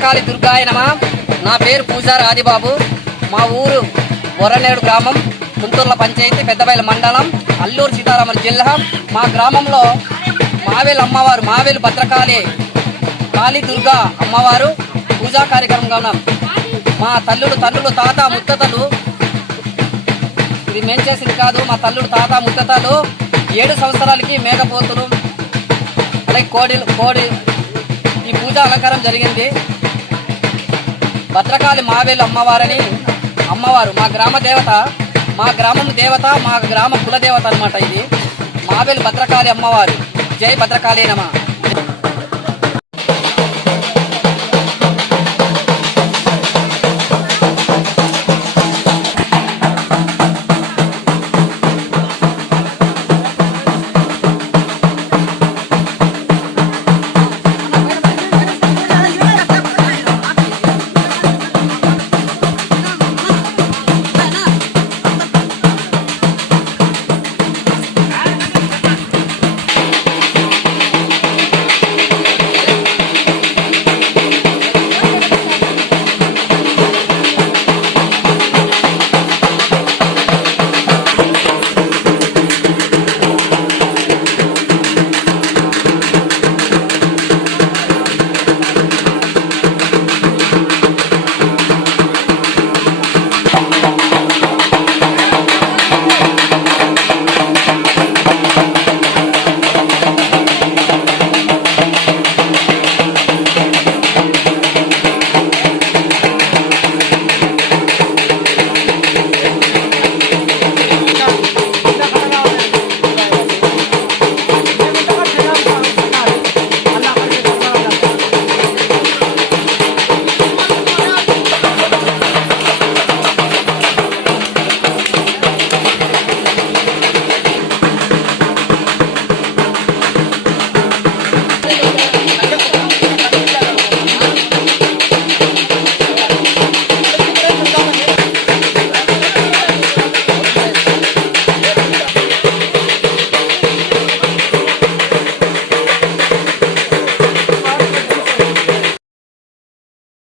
భద్రకాళి దుర్గాయ నమ. నా పేరు పూజారి ఆదిబాబు. మా ఊరు వరనేడు గ్రామం, కుంటూర్ల పంచాయతీ, పెద్దబయలు మండలం, అల్లూరు సీతారామరాజు జిల్లా. మా గ్రామంలో మావేలు అమ్మవారు, మావేలు భద్రకాళి కాళీ దుర్గా అమ్మవారు పూజా కార్యక్రమంగా ఉన్నాం. మా తండ్రులు తాత ముత్తతలు, ఇది మేం చేసింది కాదు, మా తల్లుడు తాత ముత్తతలు 7 సంవత్సరాలకి మేకపోతులు అలాగే కోడి ఈ పూజా అలంకారం జరిగింది. భద్రకాళి మావేలు అమ్మవారు మా గ్రామ దేవత, మా గ్రామం దేవత, మా గ్రామ కుల దేవత అనమాట. ఇది మావేలు భద్రకాళి అమ్మవారు. జై భద్రకాళి నమ.